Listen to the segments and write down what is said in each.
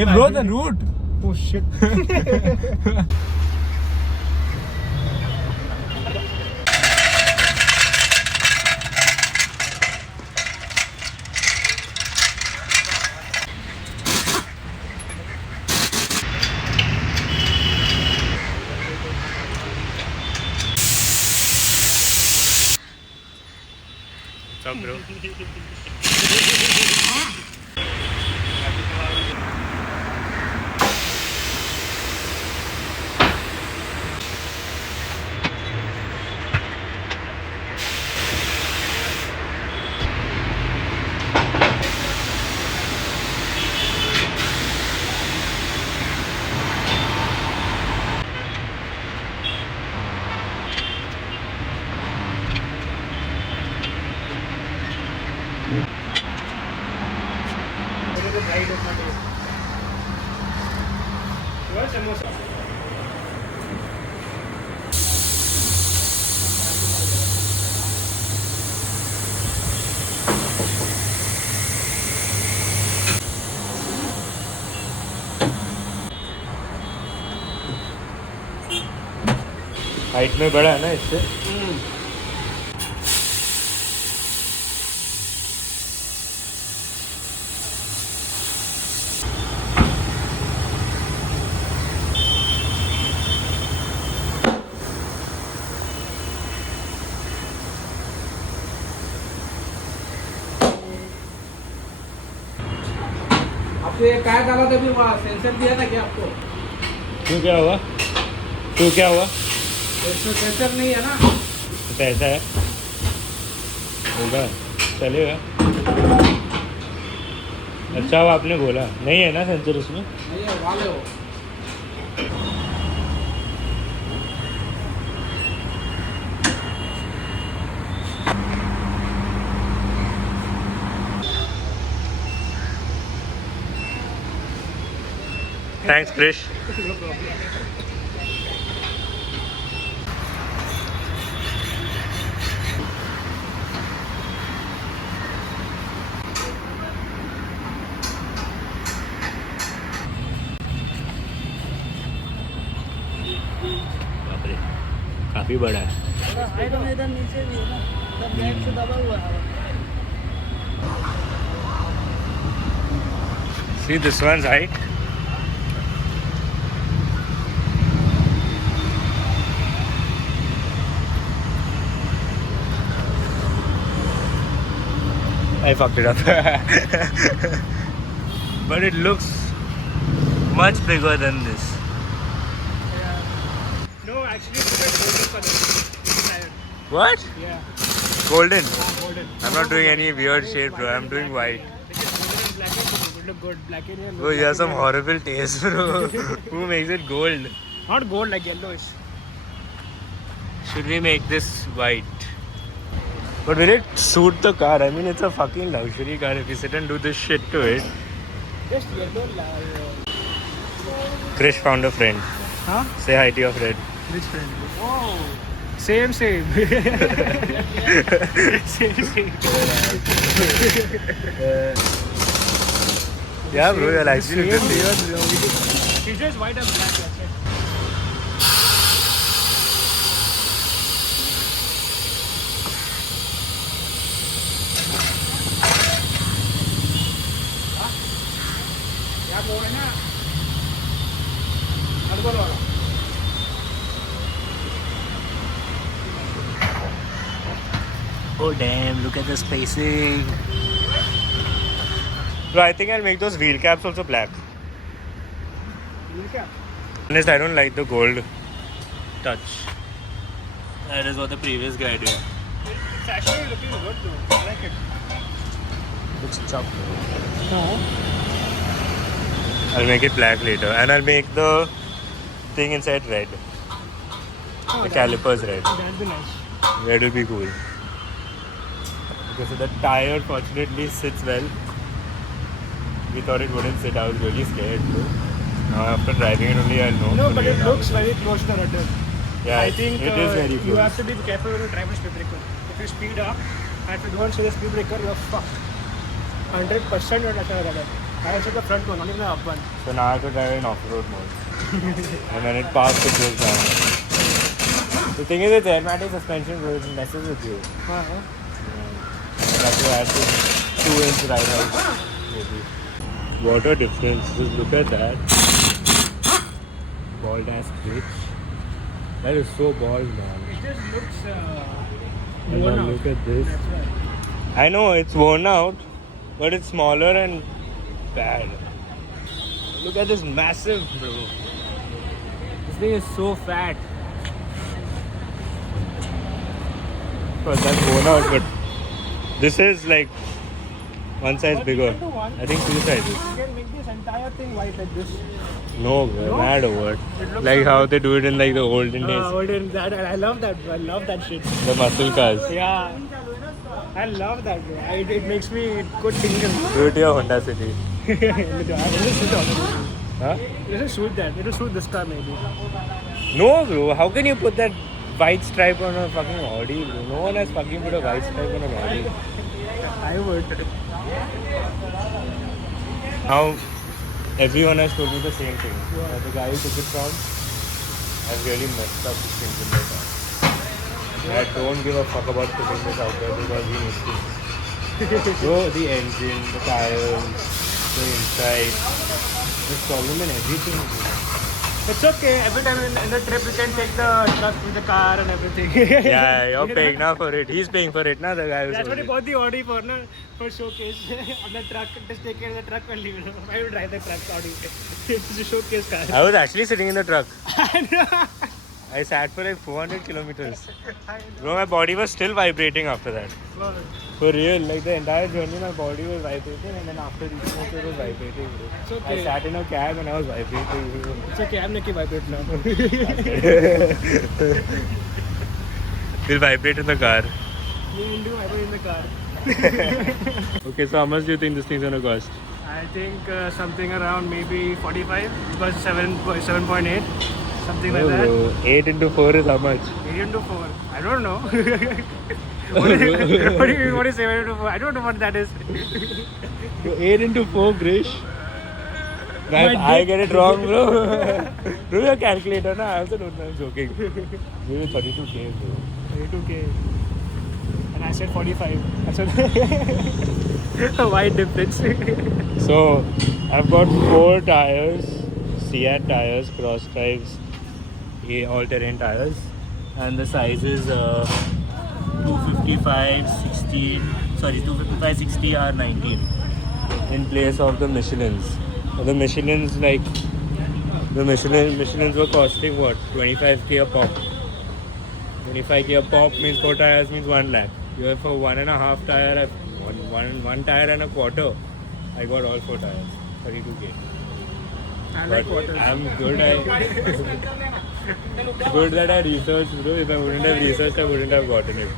Hey bro, the route. Oh shit. What's up, bro? Height में बड़ा है ना इससे। आपको ये क्या डाला था अभी वहाँ सेंसर दिया था क्या आपको? क्यों क्या हुआ? क्यों क्या हुआ? सेंसर नहीं है ना? तो ऐसा है होगा, चलेगा। अच्छा वो आपने बोला नहीं है ना सेंसर उसमें? नहीं है, वाले हो। थैंक्स क्रिश। काफी बड़ा है। इधर नीचे भी है ना, तब बैग से दबा हुआ है। See this one's height. I fucked it up. But it looks much bigger than this. No, actually it's a golden color inside. What? Yeah. Golden? Golden. I'm not doing any weird shade, bro. I'm doing white. Because golden and black it would look good. Black in here. Bro, you have some horrible taste, bro. Who makes it gold? Not gold, like yellowish. Should we make this white? But will it suit the car? I mean, it's a fucking luxury car. If you sit and do this shit to it. Just yellow. Krish found a friend. Huh? Say hi to your friend. Which friend? Oh. Same. Same. Yeah, bro, you're actually Same really. beard, bro. It's just white and black. That's it. क्या बोल रहे हैं ना? अडबल वाला. Oh damn, look at the spacing. Bro, I think I'll make those wheel caps also black. क्या? Honest, I don't like the gold touch. That is what the previous guy did. It's actually looking good though. I like it. Looks chopped. हाँ. I'll make it black later, and I'll make the thing inside red. Oh, The calipers red. that'd be nice. Red will be cool. Okay, so the tire fortunately sits well. We thought it wouldn't sit. I was really scared too. Now after driving it only, I'll know. No, but fully it how looks very close to the rudder. Yeah, I think it is very you close. have to be careful when you drive a speed breaker. If you speed up and if you don't see the speed breaker, you're fucked. 100% you're touching the rudder. I took the front one, not even the up one. So now I have to drive in off-road mode. And when it passes, it goes down. The thing is, it's airmatic suspension, so it messes with you. Uh-huh. You have to add this 2-inch ride height, maybe. What a difference. Just look at that. Bald ass bitch. That is so bald, man. It just looks And worn now out. look at this. That's why. I know it's worn out, but it's smaller and bad. Look at this massive, bro. This thing is so fat. But that's worn out, but this is like one size But bigger. you can do one. I think 2 sizes. You can make this entire thing white like this. No, bro, No? mad or what? It looks Like so how good. they do it in like the olden days. That, I love that, bro. I love that shit. The muscle cars. Yeah. I love that, bro. It makes me good tingle. Do it to your Honda City. It Huh? will suit that. It will suit this car maybe. No, bro. How can you put that white stripe on a fucking Audi, bro? No one has fucking put a white stripe on an Audi. I would. Now, everyone has told me the same thing. That the guy who took it from has really messed up his things in their car. I don't give a fuck about putting this out there because he needs to. So, the engine, the tires, the inside, there's problem in everything. It's okay. Every time in the trip, you can take the truck with the car and everything. Yeah, you're paying now for it. He's paying for it, now the guy who That's sold what he it. bought the Audi for, na? For showcase on the truck. Just take care of the truck and leave it. I will drive the truck Audi. It's a showcase car. I was actually sitting in the truck. I know. I sat for like 400 kilometers. Bro, my body was still vibrating after that. Wow. For real, like the entire journey, my body was vibrating, and then after reaching it, it was vibrating. Bro. It's okay. I sat in a cab and I was vibrating. It's okay. I'm making vibrate now. We'll vibrate in the car. We will do vibrate in the car. Okay, so how much do you think this thing's gonna cost? I think something around maybe 45 because 7.8. Something like that. 8 into 4 is how much? 8 into 4. I don't know. what do you say? 8 into 4? I don't know what that is. 8 into 4, Grish. My I dick. get it wrong, bro. Do your calculator, na? I also don't know. I'm joking. Maybe 32K, bro. 32K. And I said 45. That's what. A wide difference. So, I've got 4 tires, Seat tires, cross drives, all-terrain tires, and the size is 255, 60 R19 in place of the Michelins. The Michelins, like, Michelins were costing what, 25K a pop. 25K a pop means 4 tires means 1 lakh. You have for 1.5 tire, one tire and a quarter. I got all 4 tires, 32K. I like But water. I'm good. Good that I researched, bro. If I wouldn't have researched, I wouldn't have gotten it.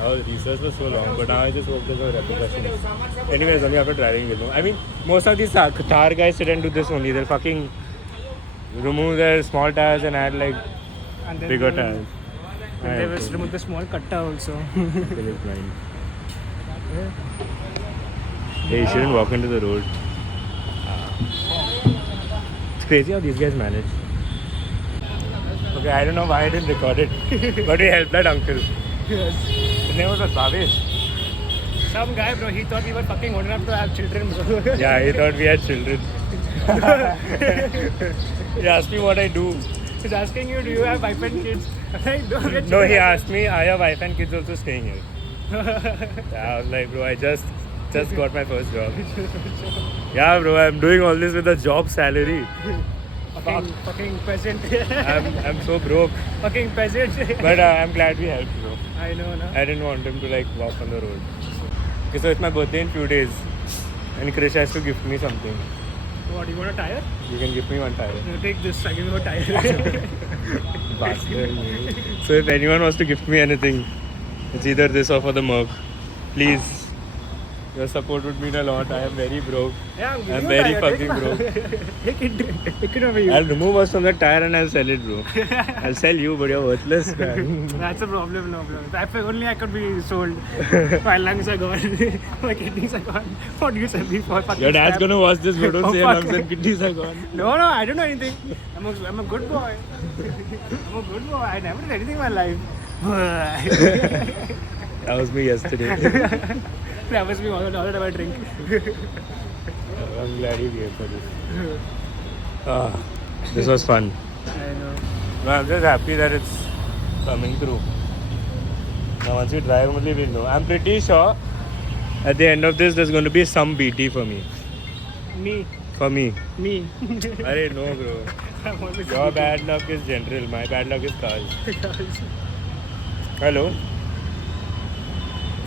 Our research was so long, but now I just hope there's no repercussions. Anyways, only after driving with them. I mean, most of these Thar guys sit and do this only. They'll fucking remove their small tires and add like And then bigger they will- tires. And they will remove the small katta also. Hey, you shouldn't walk into the road. It's crazy how these guys manage. Okay, I don't know why I didn't record it, but we helped that uncle. Yes. His name was Bhavesh. Some guy, bro, he thought we were fucking old enough to have children, bro. Yeah, he thought we had children. He asked me what I do. He's asking you, do you have wife and kids? I'm like, no, we have No, he children. asked me, are your wife and kids also staying here? Yeah, I was like, bro, I just got my first job. Yeah, bro, I'm doing all this with a job salary. Fucking peasant. I'm so broke. Fucking peasant. But I'm glad we helped, bro. I know, no? I didn't want him to like walk on the road. Okay, so it's my birthday in few days. And Krish has to gift me something. What, you want a tire? You can give me one tire. No, take this, I give you a tire. Bastard. So if anyone wants to gift me anything, it's either this or for the Merc. Please Your support would mean a lot. I am very broke. Yeah, I'm very fucking broke. Take it over you. I'll remove us from the tire and I'll sell it, bro. I'll sell you, but you're worthless, man. That's a problem, no problem. If only I could be sold. My lungs are gone. My kidneys are gone. What do you sell me for? Fucking Your dad's scrap? gonna watch this video and Oh, say fuck. lungs and kidneys are gone. No, I don't know anything. I'm a good boy. I'm a good boy. I never did anything in my life. That was me yesterday. That was me all the time I drink. I'm glad you came for this. This was fun. I know. Well, I'm just happy that it's coming through. Now once we drive only we'll know. I'm pretty sure at the end of this there's going to be some BT for me. Me. For me. Me. Arey no bro. I'm always Your bad luck is general, my bad luck is cars. Hello?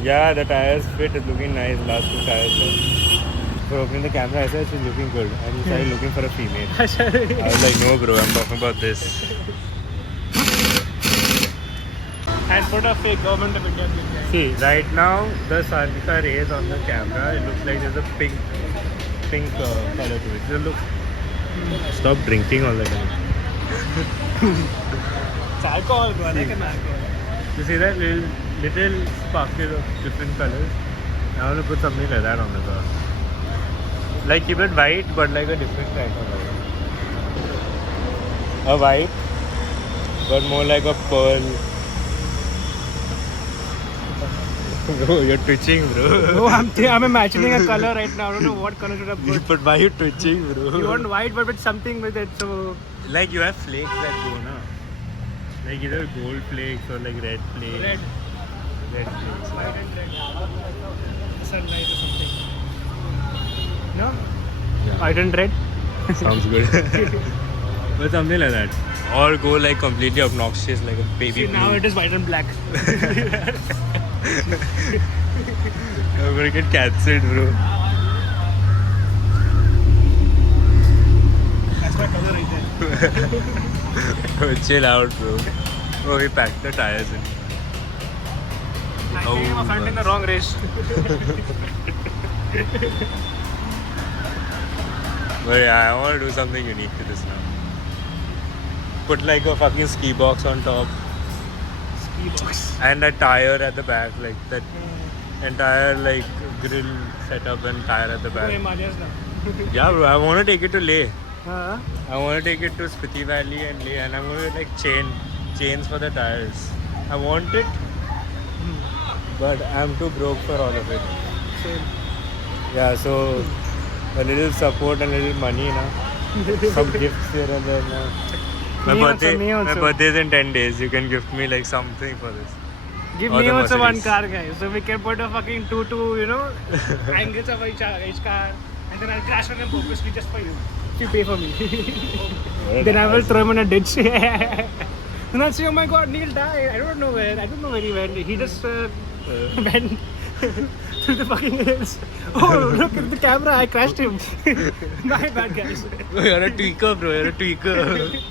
Yeah, the tires fit, it's looking nice, last two tires left. For opening the camera, I said she's looking good and he started looking for a female. I was like, no bro, I'm talking about this. And put a fake government of India thing there. See, right now the sun rays on the camera, it looks like there's a pink color to it. It looks... Stop drinking all the time. It's alcohol, bro. I like an alcohol. You see that little sparkle of different colors? I want to put something like that on the car. Like keep it white, but like a different kind of white. A white, but more like a pearl. Bro, you're twitching, bro. No, I'm imagining a color right now. I don't know what color should I put. But why are you twitching, bro? You want white, but with something with it, so... Like you have flakes that go, na? Like either gold flakes or like red flakes. Red. Red flakes. White and red. Sunlight or something. No? Yeah. White and red? Sounds good. But something like that. Or go like completely obnoxious like a baby See, now blue. it is white and black. I'm gonna get cancelled, bro. That's my color right there. Chill out, bro. Oh, we packed the tires in. I think I'm offending the wrong race. But yeah, I want to do something unique to this now. Put like a fucking ski box on top Ski box. and a tire at the back, like that entire like grill setup and tire at the Go back. Himalayas now. Yeah, bro. I want to take it to Leh. Huh? I want to take it to Spiti Valley and Leh, and I'm going to like chains for the tires. I want it, but I'm too broke for all of it. Same. Yeah, so a little support and a little money now. Some gifts here and there now. Me also. My birthday is in 10 days. You can gift me like something for this. Give Or me the also one Mercedes. car, guys. So we can put a fucking two, angles of each car. And then I'll crash on them purposely just for you. If you pay for me. Then I will throw him in a ditch. And I'll say, oh my god, Neil died. I don't know where. I don't know where he went. He just went through the fucking hills. Oh, look at the camera. I crashed him. My bad, guys. You're a tweaker, bro. You're a tweaker.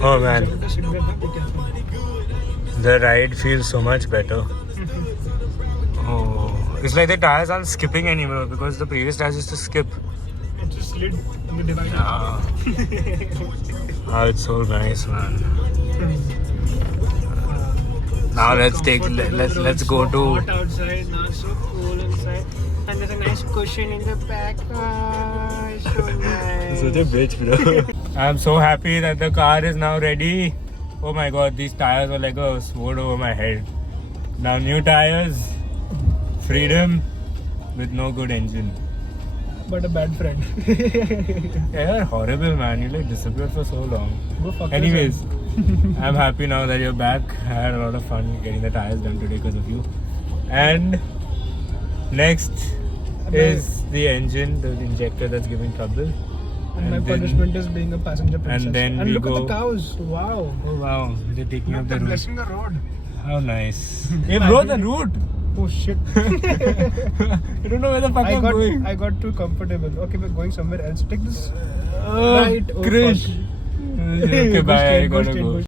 Oh man, the ride feels so much better. Oh, it's like the tires aren't skipping anymore because the previous tires used to skip. It just slid in the divider. Ah, it's so nice, man. Now let's go to. Hot outside, now so cool inside, and there's a nice cushion in the back. Ah, it's so nice. Such a bitch, bro. I'm so happy that the car is now ready. Oh my god, these tires were like a sword over my head. Now new tires, freedom with no good engine. But a bad friend. Yeah, you're horrible, man. You like disappeared for so long. Go fuck Anyways, I'm happy now that you're back. I had a lot of fun getting the tires done today because of you. And next is the engine, the injector that's giving trouble. And my then- punishment is being a passenger princess. And then we look go- at the cows. Wow. Oh wow, they're taking up the They're route. blessing the road. How nice. Hey bro, the route. Oh shit. I don't know where the fuck I'm going. I got too comfortable. Okay, we're going somewhere else. Take this. Oh, Right. Oh, Krish. fuck. Okay, Go bye. I straight, go gotta straight, go. go